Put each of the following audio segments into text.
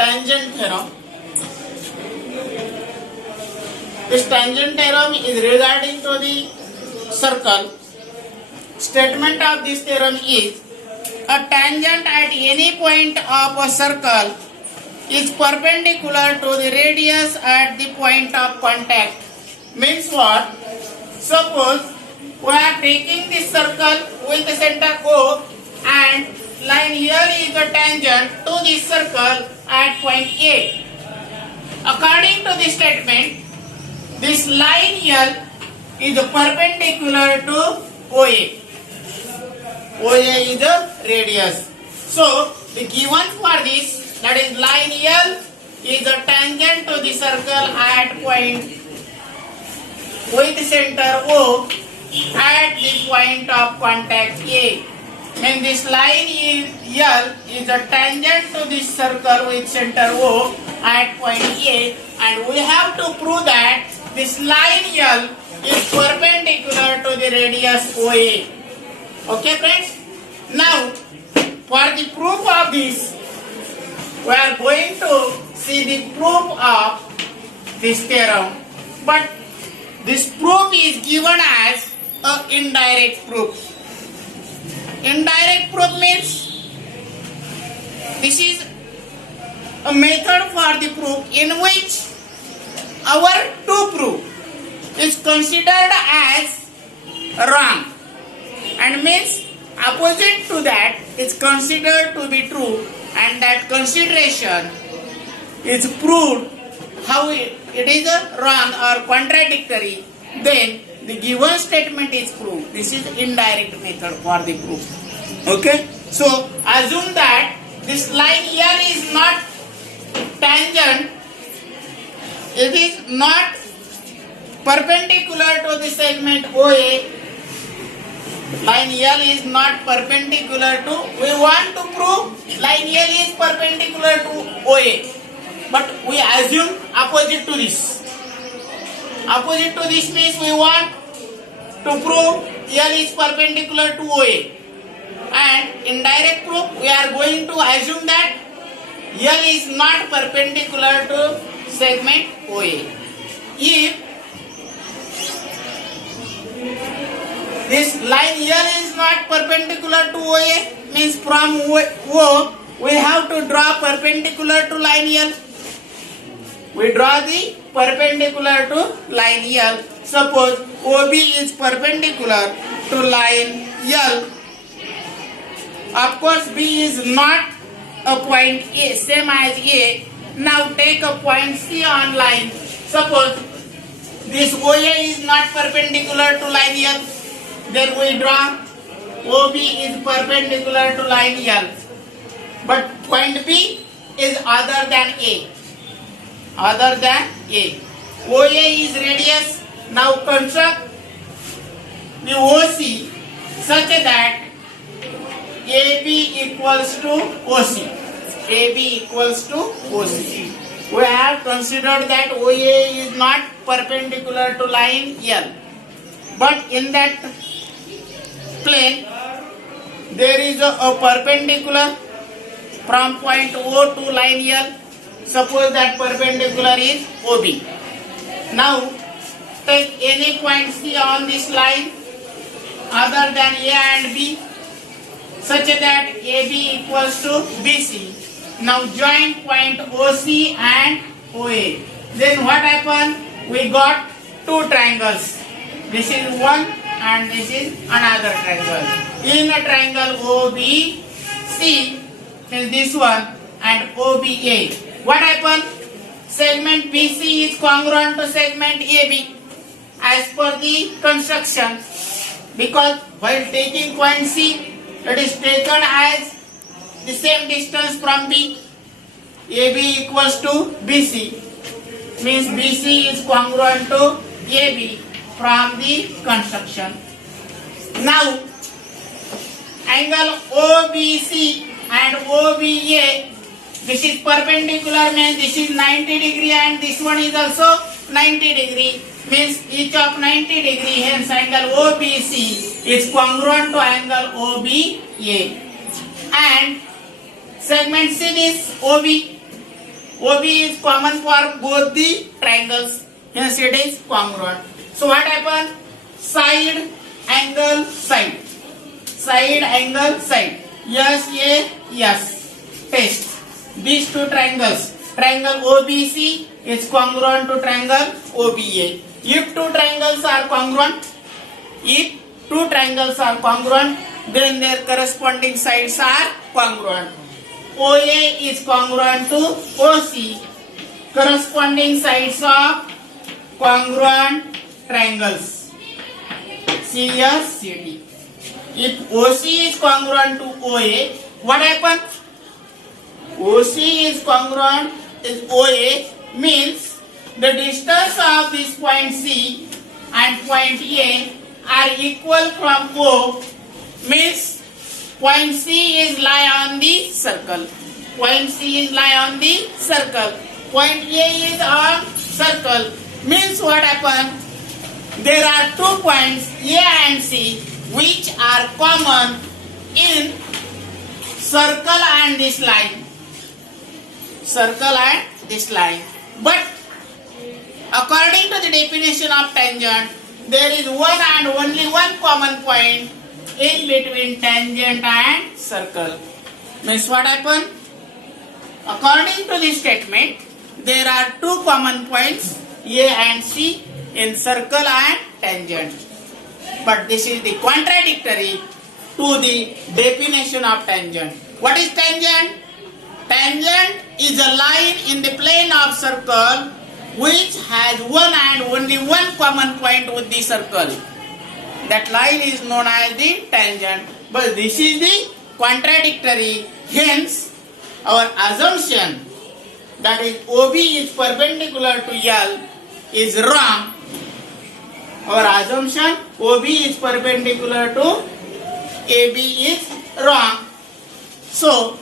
tangent theorem. This tangent theorem is regarding to the circle. Statement of this theorem is a tangent at any point of a circle is perpendicular to the radius at the point of contact. Means what? Suppose we are taking this circle with the center O and line here is the tangent to this circle at point A. According to this statement, this line here is perpendicular to OA. OA is the radius. So the given for this, that is line L is a tangent to the circle at point with center O at the point of contact A. When this line L is a tangent to this circle with center O at point A, and we have to prove that this line L is perpendicular to the radius OA. Okay friends? Now for the proof of this, we are going to see the proof of this theorem. But this proof is given as an indirect proof. Indirect proof means this is a method for the proof in which our to prove is considered as wrong, and means opposite to that is considered to be true, and that consideration is proved how it is wrong or contradictory, then the given statement is proved. This is indirect method for the proof. Okay, so assume that this line here is not tangent, it is not perpendicular to the segment OA. Line L is not perpendicular to, we want to prove line L is perpendicular to OA, but we assume opposite to this. Opposite to this means we want to prove L is perpendicular to OA, and indirect proof we are going to assume that L is not perpendicular to segment OA. If this line here is not perpendicular to OA, means from O we have to draw perpendicular to line L. We draw the perpendicular to line L. Suppose OB is perpendicular to line L. Of course B is not a point A, same as A. Now take a point C on line. Suppose this OA is not perpendicular to line L. Then we draw OB is perpendicular to line L. But point B is other than A. Other than A. OA is radius. Now construct the OC such that AB equals to OC. AB equals to OC. We have considered that OA is not perpendicular to line L. But in that plane there is a perpendicular from point O to line L. Suppose that perpendicular is OB. Now take any point C on this line other than A and B such that AB equals to BC. Now join point OC and OA. Then what happened? We got two triangles. This is one and this is another triangle. In a triangle OBC is this one and OBA. What happened? Segment BC is congruent to segment AB as per the construction, because while taking point C, it is taken as the same distance from B. AB equals to BC, means BC is congruent to AB from the construction. Now angle OBC and OBA, this is perpendicular, means this is 90 degree and this one is also 90 degree, means each of 90 degree, hence angle OBC is congruent to angle OBA. And segment C is OB. OB is common for both the triangles. Hence it is congruent. So what happened? Side, angle, side. Side, angle, side. Yes, A, yes. Test. These two triangles. Triangle OBC is congruent to triangle OBA. If two triangles are congruent, then their corresponding sides are congruent. OA is congruent to OC. Corresponding sides of congruent triangles. CS, CD. If OC is congruent to OA, what happens? OC is congruent is OA means the distance of this point C and point A are equal from O, means point C is lie on the circle. Point C is lie on the circle. Point A is on circle. Means what happened? There are 2 points A and C which are common in circle and this line. Circle and this line. But according to the definition of tangent, there is one and only one common point in between tangent and circle. Means what happened? According to this statement, there are 2 common points A and C in circle and tangent. But this is the contradictory to the definition of tangent. What is tangent? Tangent is a line in the plane of circle which has one and only one common point with the circle. That line is known as the tangent. But this is the contradictory. Hence, our assumption that is OB is perpendicular to L is wrong. Our assumption OB is perpendicular to AB is wrong. So,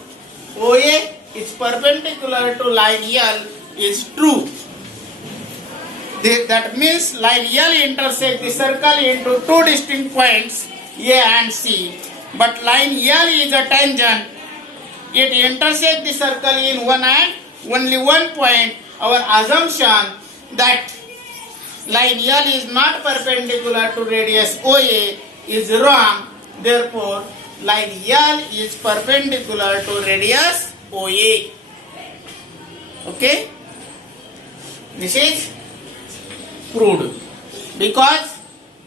OA is perpendicular to line L is true. That means line L intersects the circle into 2 distinct points A and C. But line L is a tangent. It intersects the circle in one and only one point. Our assumption that line L is not perpendicular to radius OA is wrong. Therefore, line L is perpendicular to radius OA. Okay? This is proved. Because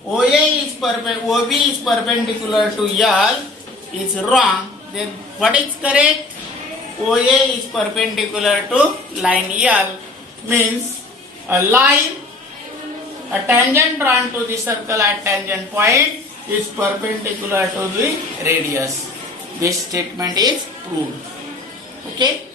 OB is perpendicular to L is wrong. Then what is correct? OA is perpendicular to line L means a line, a tangent drawn to the circle at tangent point is perpendicular to the radius. This statement is proved. Okay.